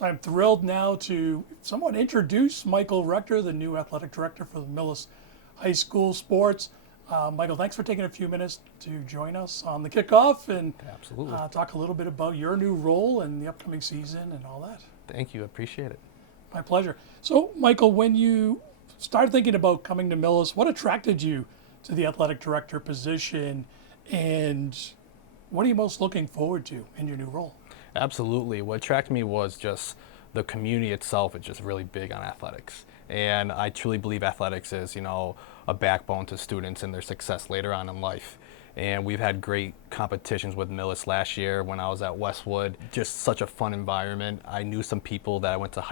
I'm thrilled now to somewhat introduce Michael Rector, the new athletic director for the Millis High School sports. Michael, thanks for taking a few minutes to join us on the kickoff and Absolutely. talk a little bit about your new role and the upcoming season and all that. Thank you. I appreciate it. My pleasure. So, Michael, when you started thinking about coming to Millis, what attracted you to the athletic director position, and what are you most looking forward to in your new role? Absolutely. What attracted me was just the community itself is just really big on athletics. And I truly believe athletics is, a backbone to students and their success later on in life. And we've had great competitions with Millis last year when I was at Westwood. Just such a fun environment. I knew some people that I went to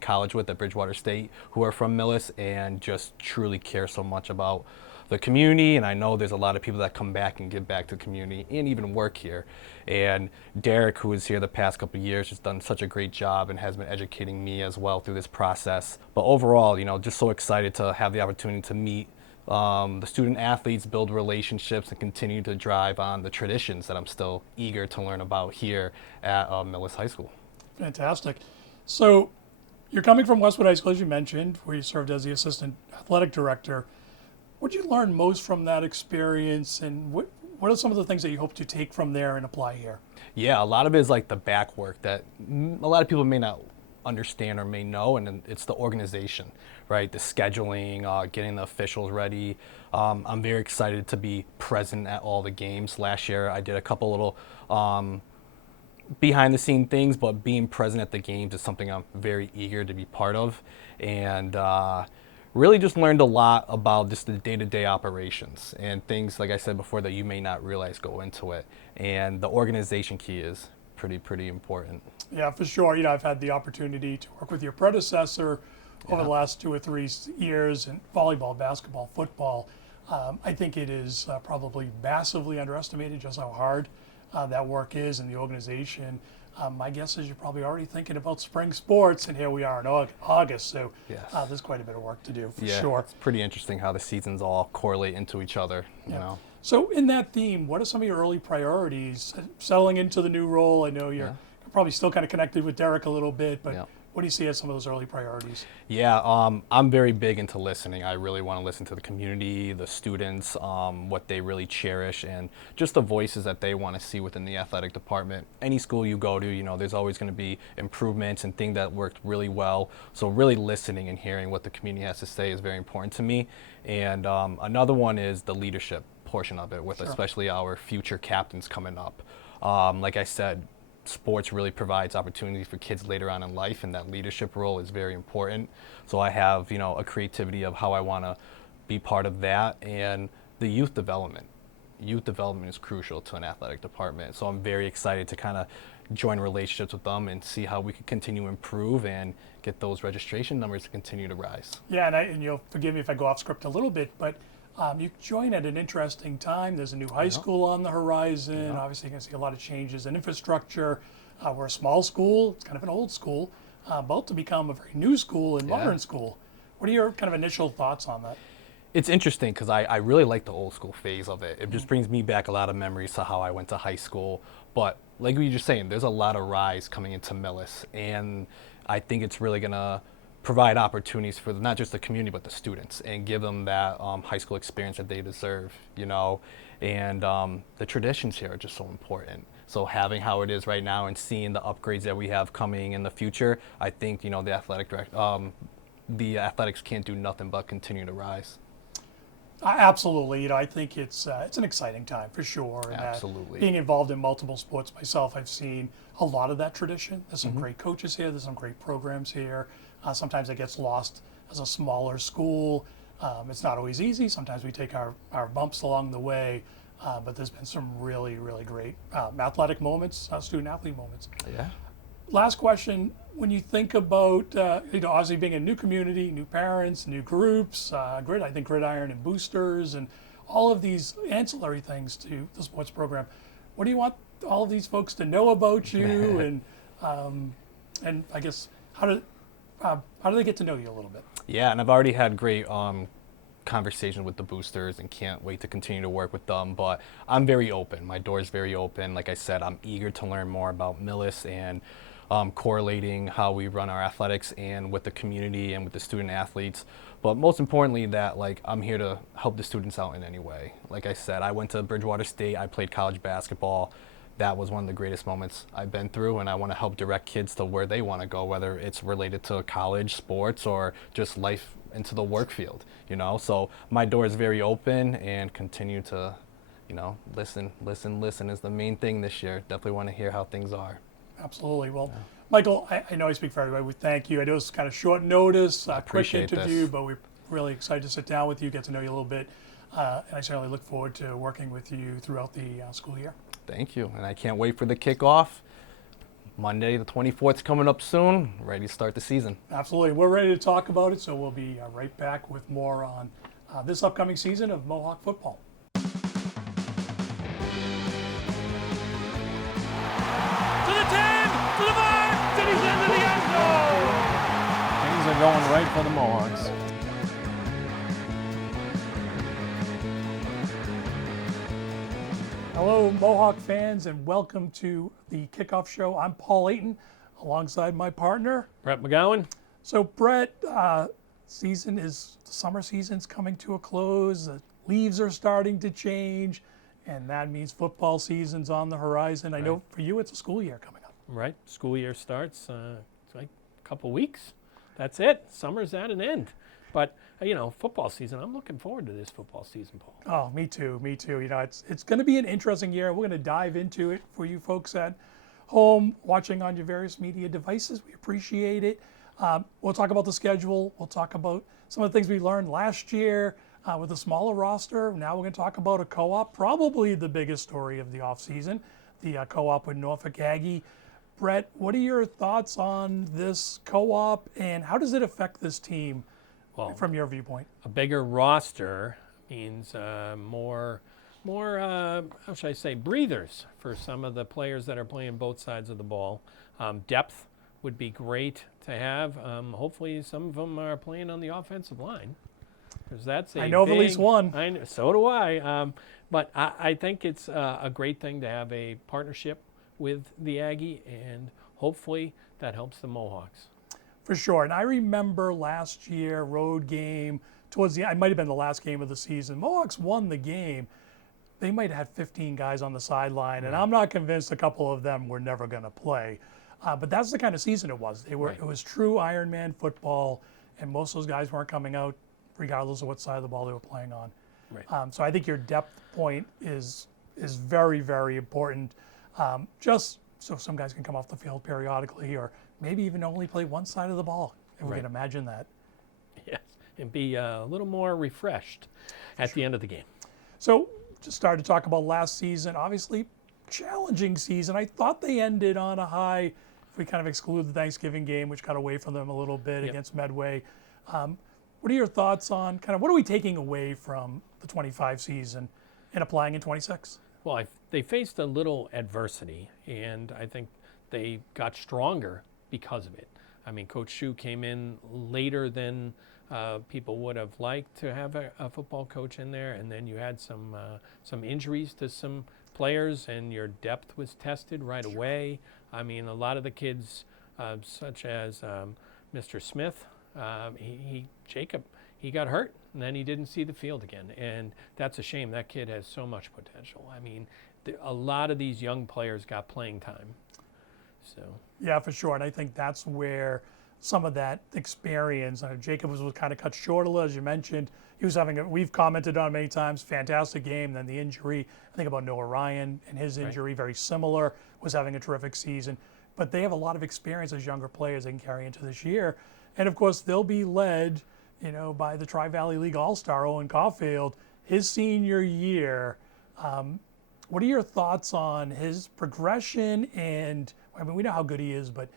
college with at Bridgewater State who are from Millis and just truly care so much about the community. And I know there's a lot of people that come back and give back to the community and even work here. And Derek, who was here the past couple of years, has done such a great job and has been educating me as well through this process. But overall, just so excited to have the opportunity to meet the student athletes, build relationships, and continue to drive on the traditions that I'm still eager to learn about here at Millis High School. Fantastic. So, you're coming from Westwood High School, as you mentioned, where you served as the assistant athletic director. What did you learn most from that experience, and what are some of the things that you hope to take from there and apply here? Yeah, a lot of it is like the back work that a lot of people may not understand or may know, and then it's the organization, right? The scheduling, getting the officials ready. I'm very excited to be present at all the games. Last year, I did a couple little behind the scene things, but being present at the games is something I'm very eager to be part of. And really just learned a lot about just the day-to-day operations and things, like I said before, that you may not realize go into it. And the organization key is pretty important. Yeah, for sure. I've had the opportunity to work with your predecessor over the last 2 or 3 years in volleyball, basketball, football. I think it is probably massively underestimated just how hard that work is in the organization. My guess is you're probably already thinking about spring sports, and here we are in August, so Yes. there's quite a bit of work to do for Yeah, sure. it's pretty interesting how the seasons all correlate into each other, you know. So, in that theme, what are some of your early priorities settling into the new role? I know you're probably still kind of connected with Derek a little bit, but Yeah. what do you see as some of those early priorities? Yeah, I'm very big into listening. I really want to listen to the community, the students, what they really cherish, and just the voices that they want to see within the athletic department. Any school you go to, there's always going to be improvements and things that worked really well. So really listening and hearing what the community has to say is very important to me. And another one is the leadership portion of it, with especially our future captains coming up. Like I said, sports really provides opportunities for kids later on in life, and that leadership role is very important. So I have, a creativity of how I want to be part of that, and the youth development. Youth development is crucial to an athletic department. So I'm very excited to kind of join relationships with them and see how we can continue to improve and get those registration numbers to continue to rise. Yeah, and you'll forgive me if I go off script a little bit, but you join at an interesting time. There's a new high school on the horizon. Obviously, you're going to see a lot of changes in infrastructure. We're a small school. It's kind of an old school, about to become a very new school and modern school. What are your kind of initial thoughts on that? It's interesting because I really like the old school phase of it. It just brings me back a lot of memories to how I went to high school. But like we were just saying, there's a lot of rise coming into Millis, and I think it's really going to provide opportunities for not just the community but the students, and give them that high school experience that they deserve, and the traditions here are just so important. So having how it is right now and seeing the upgrades that we have coming in the future, I think the athletics can't do nothing but continue to rise. Absolutely. I think it's an exciting time for sure. And, Absolutely. being involved in multiple sports myself, I've seen a lot of that tradition. There's some great coaches here. There's some great programs here. Sometimes it gets lost as a smaller school. It's not always easy. Sometimes we take our bumps along the way. But there's been some really, really great athletic moments, student athlete moments. Yeah. Last question: when you think about obviously being a new community, new parents, new groups, I think Gridiron and boosters, and all of these ancillary things to the sports program, what do you want all of these folks to know about you, and I guess how do they get to know you a little bit? Yeah, and I've already had great conversation with the boosters and can't wait to continue to work with them. But I'm very open. My door is very open. Like I said, I'm eager to learn more about Millis and correlating how we run our athletics and with the community and with the student athletes. But most importantly, that like I'm here to help the students out in any way. Like I said, I went to Bridgewater State. I played college basketball. That was one of the greatest moments I've been through, and I want to help direct kids to where they want to go, whether it's related to college, sports, or just life into the work field, you know? So my door is very open, and continue to, you know, listen is the main thing this year. Definitely want to hear how things are. Absolutely. Well, Michael, I know I speak for everybody. We thank you. I know it's kind of short notice, quick appreciate interview, this. but we're really excited to sit down with you, get to know you a little bit, and I certainly look forward to working with you throughout the school year. Thank you, and I can't wait for the kickoff. Monday the 24th is coming up soon. Ready to start the season. Absolutely. We're ready to talk about it, so we'll be right back with more on this upcoming season of Mohawk football. To the 10, to the 5, and he's into the end zone. Things are going right for the Mohawks. Hello, Mohawk fans, and welcome to the Kickoff Show. I'm Paul Ayton, alongside my partner. Brett McGowan. So, Brett, the summer season's coming to a close. The leaves are starting to change, and that means football season's on the horizon. I know for you, it's a school year coming up. Right, school year starts. It's like a couple weeks. That's it. Summer's at an end. But you know, football season. I'm looking forward to this football season, Paul. Oh, me too. Me too. You know, it's going to be an interesting year. We're going to dive into it for you folks at home watching on your various media devices. We appreciate it. We'll talk about the schedule. We'll talk about some of the things we learned last year with a smaller roster. Now we're going to talk about a co-op, probably the biggest story of the offseason, the co-op with Norfolk Aggie. Brett, what are your thoughts on this co-op, and how does it affect this team from your viewpoint? A bigger roster means more, how should I say, breathers for some of the players that are playing both sides of the ball. Depth would be great to have. Hopefully some of them are playing on the offensive line, because that's I know of at least one. I know, so do I. But I think it's a great thing to have a partnership with the Aggie, and hopefully that helps the Mohawks. For sure. And I remember last year, road game, towards the end, it might have been the last game of the season. Mohawks won the game. They might have had 15 guys on the sideline, and I'm not convinced a couple of them were never going to play. But that's the kind of season it was. It was true Ironman football, and most of those guys weren't coming out regardless of what side of the ball they were playing on. Right. So I think your depth point is very, very important, just so some guys can come off the field periodically, or maybe even only play one side of the ball, if we can imagine that. Yes, and be a little more refreshed at the end of the game. So just started to talk about last season. Obviously, challenging season. I thought they ended on a high, if we kind of exclude the Thanksgiving game, which got away from them a little bit against Medway. What are your thoughts on kind of what are we taking away from the 25 season and applying in 26? Well, they faced a little adversity, and I think they got stronger because of it. I mean, Coach Shue came in later than people would have liked to have a football coach in there, and then you had some injuries to some players, and your depth was tested right away. I mean, a lot of the kids, such as Mr. Smith, Jacob, he got hurt, and then he didn't see the field again, and that's a shame. That kid has so much potential. I mean, a lot of these young players got playing time. So yeah, for sure, and I think that's where some of that experience. Jacob was kind of cut short a little, as you mentioned. He was having we've commented on many times, fantastic game. Then the injury. I think about Noah Ryan and his injury, very similar. Was having a terrific season, but they have a lot of experience as younger players they can carry into this year, and of course they'll be led, by the Tri-Valley League All-Star Owen Caulfield, his senior year. What are your thoughts on his progression? And I mean, we know how good he is, but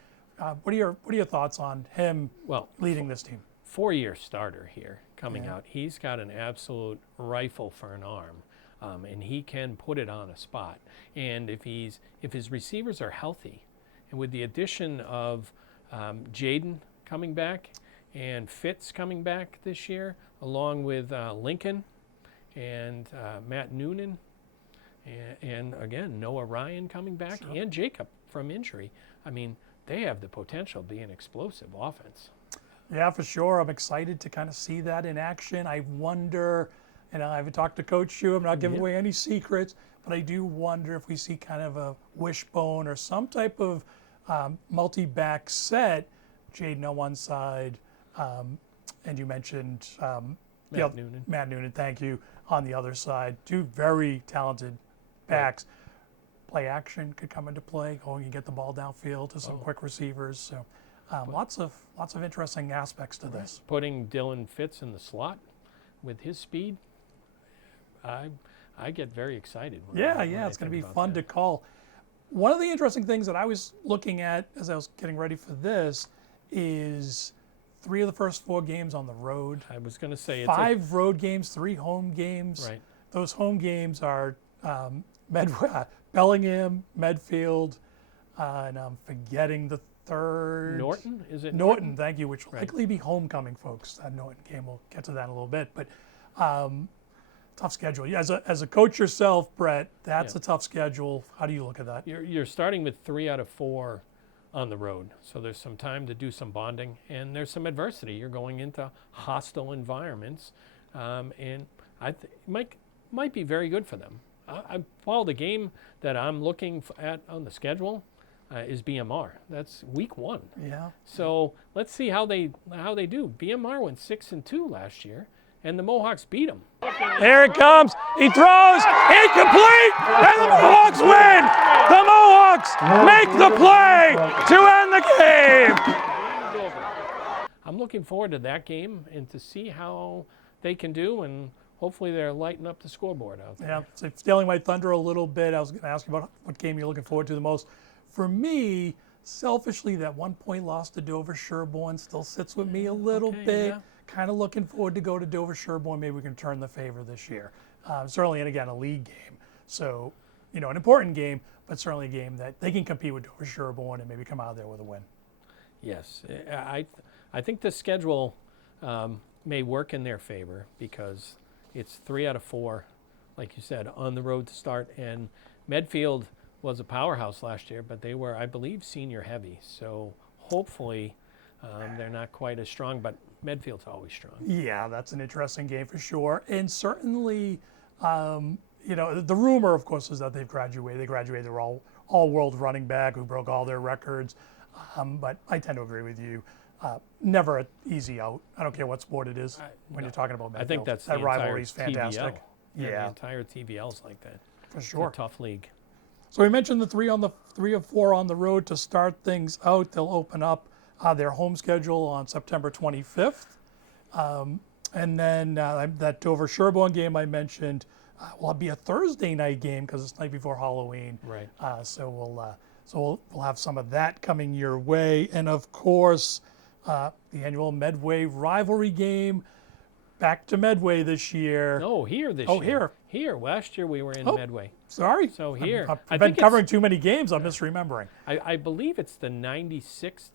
what are your thoughts on him leading this team? 4-year starter here coming out. He's got an absolute rifle for an arm, and he can put it on a spot. And if his receivers are healthy, and with the addition of Jaden coming back and Fitz coming back this year, along with Lincoln and Matt Noonan, and again, Noah Ryan coming back, and Jacob from injury. I mean, they have the potential to be an explosive offense. Yeah, for sure. I'm excited to kind of see that in action. I wonder, and I haven't talked to Coach Shu, I'm not giving away any secrets, but I do wonder if we see kind of a wishbone or some type of multi-back set, Jaden on one side, and you mentioned Noonan. Matt Noonan, thank you, on the other side. Two very talented backs. Play action could come into play, going and get the ball downfield to some quick receivers. So lots of interesting aspects to this. Putting Dylan Fitz in the slot with his speed, I get very excited. When It's going to be fun to call. One of the interesting things that I was looking at as I was getting ready for this is 3 of the first 4 games on the road. I was going to say 5 road games, 3 home games. Right. Those home games are Bellingham, Medfield, and I'm forgetting the third. Norton, is it? Norton, thank you, which will likely be homecoming, folks. That Norton game, we'll get to that in a little bit. But tough schedule. Yeah, as a coach yourself, Brett, that's a tough schedule. How do you look at that? You're starting with 3 out of 4 on the road, so there's some time to do some bonding, and there's some adversity. You're going into hostile environments, and might be very good for them. Paul, the game that I'm looking at on the schedule is BMR. That's week 1. Yeah. So let's see how they do. BMR went 6-2 last year, and the Mohawks beat them. Here it comes. He throws. Incomplete. And the Mohawks win. The Mohawks make the play to end the game. I'm looking forward to that game and to see how they can do, and hopefully they're lighting up the scoreboard out there. Yeah, so stealing my thunder a little bit. I was going to ask you about what game you're looking forward to the most. For me, selfishly, that 1-point loss to Dover Sherborne still sits with me a little bit. Yeah. Kind of looking forward to go to Dover Sherborne. Maybe we can turn the favor this year. Certainly, and again, a league game. So, an important game, but certainly a game that they can compete with Dover Sherborne and maybe come out of there with a win. Yes, I think the schedule may work in their favor because it's 3 out of 4, like you said, on the road to start. And Medfield was a powerhouse last year, but they were, I believe, senior heavy. So hopefully they're not quite as strong, but Medfield's always strong. Yeah, that's an interesting game for sure. And certainly, the rumor, of course, is that they've graduated. They graduated their all-world running back who broke all their records. But I tend to agree with you. Never an easy out. I don't care what sport it is when you're talking about Medfield. I think that's that the rivalry is entire fantastic. TVL. Yeah, the entire TVL's like that. for sure. It's a tough league. So we mentioned the 3 of 4 on the road to start things out. They'll open up their home schedule on September 25th. And then that Dover Sherborne game I mentioned will be a Thursday night game because it's the night before Halloween. Right. So we'll have some of that coming your way. And of course, the annual Medway rivalry game. Back to Medway this year. No, here this year. Here. Last year we were in Medway. Sorry. So here. I've been covering too many games. I'm misremembering. I believe it's the 96th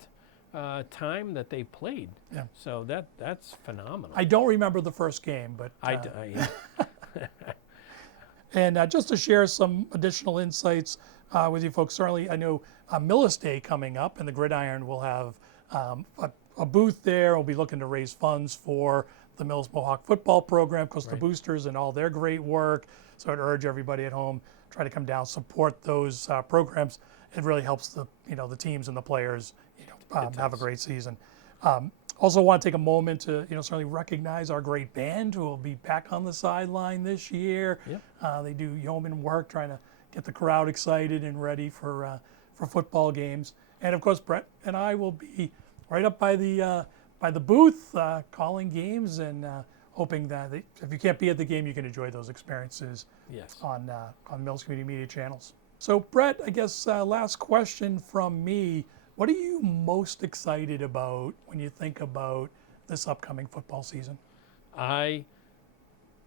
time that they played. Yeah. So that's phenomenal. I don't remember the first game, but yeah. and just to share some additional insights with you folks, certainly I know Millis Day coming up, and the Gridiron will have a booth there. We'll be looking to raise funds for the Millis Mohawk football program, because the boosters and all their great work. So I'd urge everybody at home, try to come down, support those programs. It really helps the teams and the players have a great season. Also want to take a moment to certainly recognize our great band who will be back on the sideline this year. Yep. They do yeoman work trying to get the crowd excited and ready for football games. And of course, Brett and I will be right up by the booth calling games and hoping that if you can't be at the game, you can enjoy those experiences on Mills Community Media channels. So Brett, I guess last question from me. What are you most excited about when you think about this upcoming football season?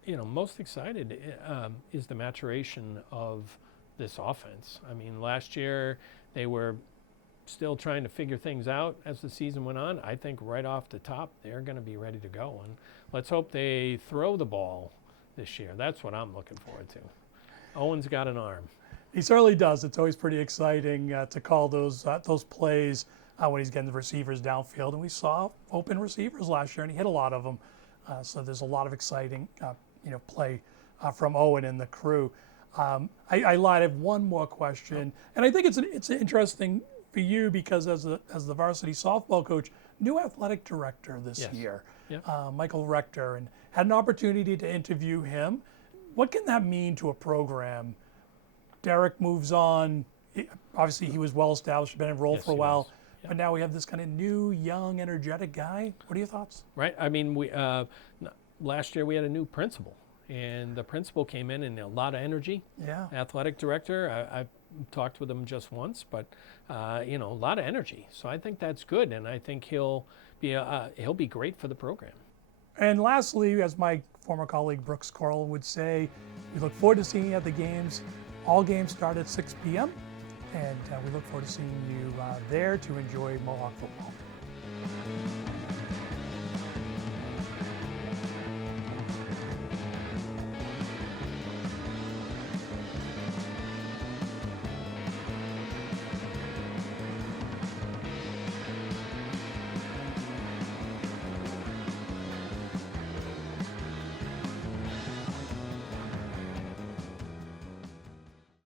Most excited is the maturation of this offense. I mean, last year they were still trying to figure things out as the season went on. I think right off the top, they're going to be ready to go. And let's hope they throw the ball this year. That's what I'm looking forward to. Owen's got an arm. He certainly does. It's always pretty exciting to call those plays when he's getting the receivers downfield. And we saw open receivers last year, and he hit a lot of them. So there's a lot of exciting, play from Owen and the crew. I lied. I have one more question, and I think it's interesting for you because as the varsity softball coach, new athletic director this Yes. year, Yep. Michael Rector, and had an opportunity to interview him. What can that mean to a program? Derek moves on. Obviously, he was well established, been enrolled Yes, for a he while, was. Yeah. but now we have this kind of new, young, energetic guy. What are your thoughts? Right. I mean, last year we had a new principal, and the principal came in and a lot of energy. Yeah. Athletic director, I've talked with him just once, but a lot of energy. So I think that's good, and I think he'll be great for the program. And lastly, as my former colleague Brooks Corl would say, we look forward to seeing you at the games. All games start at 6 p.m. And we look forward to seeing you there to enjoy Mohawk football.